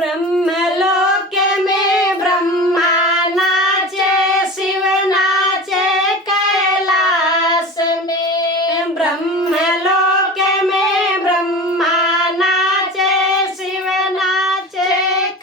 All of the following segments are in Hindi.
ब्रह्मलोक में ब्रह्मा नाचे, शिव नाचे कैलाश में। ब्रह्मलोक में ब्रह्मा नाचे, शिव नाचे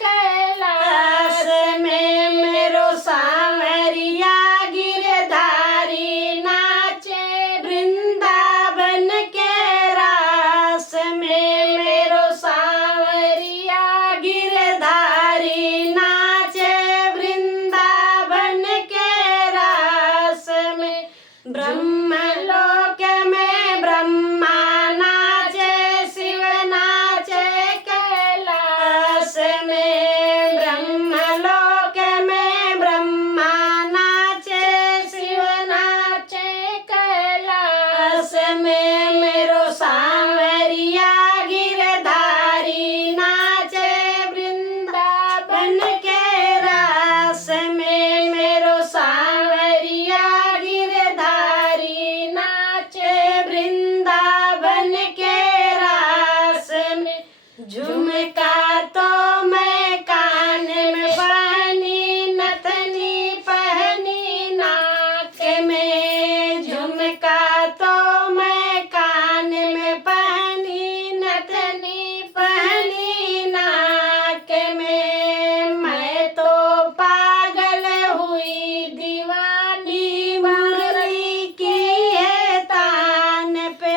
कैलाश में। मेरो सांवरिया गिरधारी नाचे, वृंदावन के रास में। मेरो सांवरिया गिरधारी नाचे, वृंदावन के रास में। ब्रह्मलोक में ब्रह्मा नाचे, शिव नाचे कैलाश में। ब्रह्मलोक में ब्रह्मा नाचे, शिव नाचे कैलाश में। मेरो सांवरिया गिरधारी नाचे, वृंदावन के रास में। मेरो सांवरिया गिरधारी नाचे, वृंदावन के रास में। झुमका तो मैं कान में पहनी, नथनी पहनी नाक में। झुमका तो मैं कान में पहनी, नथनी पहनी नाक में। मैं तो पागल हुई दीवानी, मुरली की है तान पे।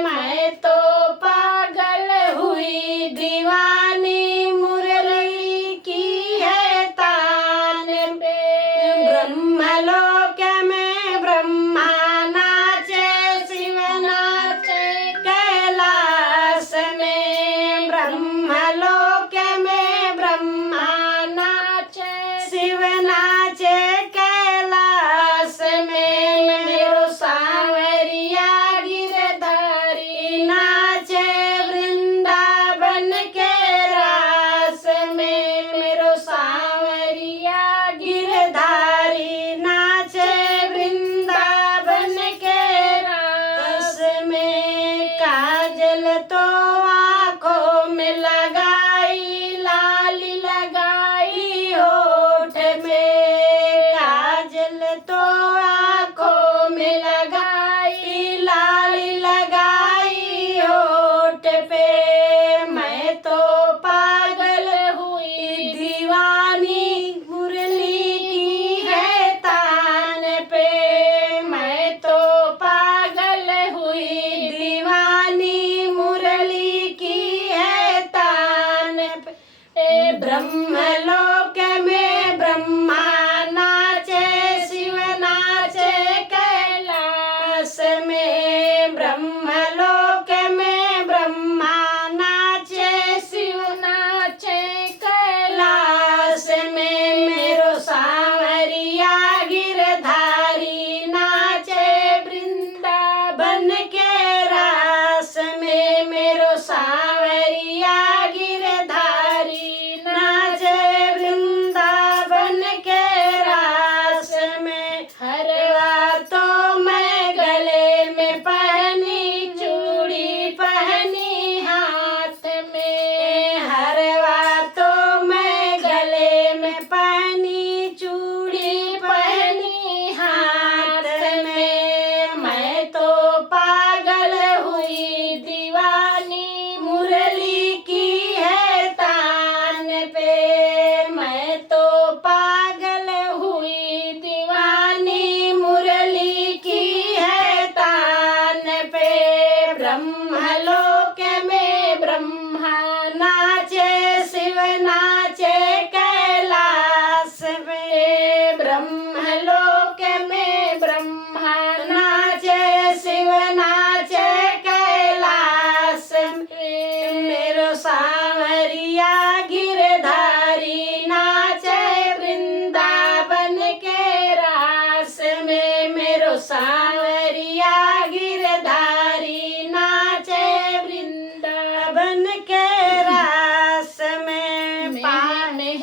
मैं तो पागल हुई दीवानी, मुरली की है तान पे। ब्रह्मलोक में ब्रह्मा नाचे, शिव नाचे कैलाश में। ब्रह्मलोक में ब्रह्मा नाचे, शिव नाचे कैलाश में। मेरो सांवरिया गिरधारी नाचे, वृंदावन के रास में। मेरो सांवरिया गिरधारी नाचे, वृंदावन के रास में। काजल तो आँखों में लगाई, लाली लगाई होठ में। काजल तो आँखों में लगाई, लाली लगाई होठ पे। मैं तो पागल हुई दीवानी, मुरली की है तान पे। मैं तो पागल हुई दीवानी, मुरली की है तान पे। ब्रह्मलोक में ब्रह्मा नाचे, शिव नाचे कैलाश में। ब्रह्मलोक में ब्रह्मा नाचे, शिव नाचे कैलाश में। मेरो सांवरिया गिरधारी नाचे, वृंदावन के रास में। मेरो सांवरिया गिरधारी नाचे, वृंदावन के रास में। हरवा तो मैं गले में पहनी, चूड़ी पहनी हाथ में। हरवा तो मैं गले में पहनी, चूड़ी पहनी हाथ में। मैं तो पागल हुई दीवानी, मुरली की है तान पे। मैं तो पागल हुई दीवानी, मुरली की है तान पे। ब्रह्मलोक में ब्रह्मा नाचे, शिव नाचे कैलाश में। ब्रह्मलोक में ब्रह्मा नाचे, शिव नाचे कैलाश में। मेरो सांवरिया गिरधारी नाचे, वृंदावन के रास में। मेरो सांवरिया गिरधारी नाचे, वृंदावन के रास में। पाने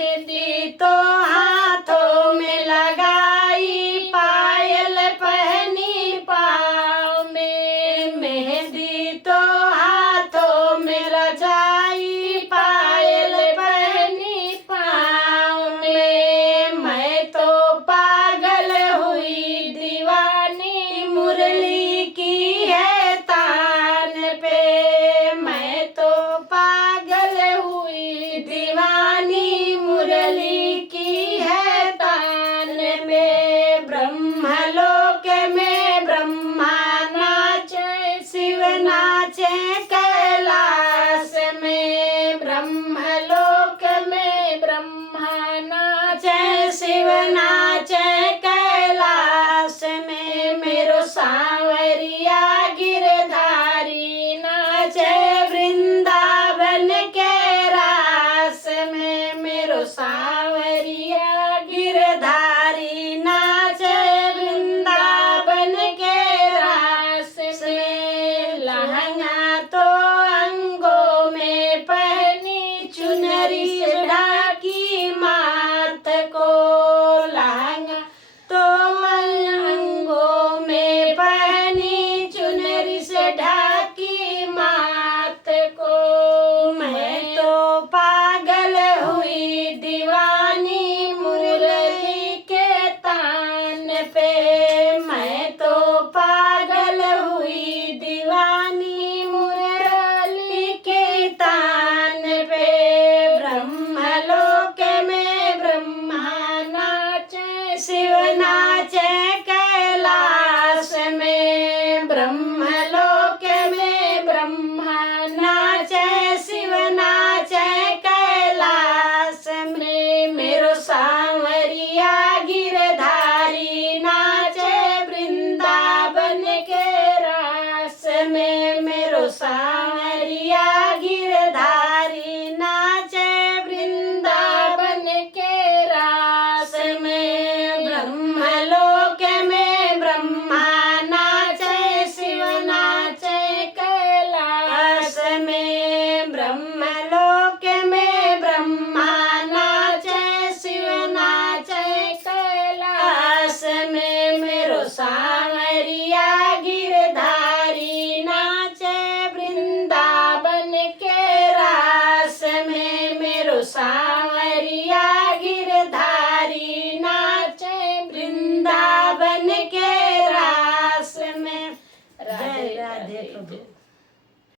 दरिया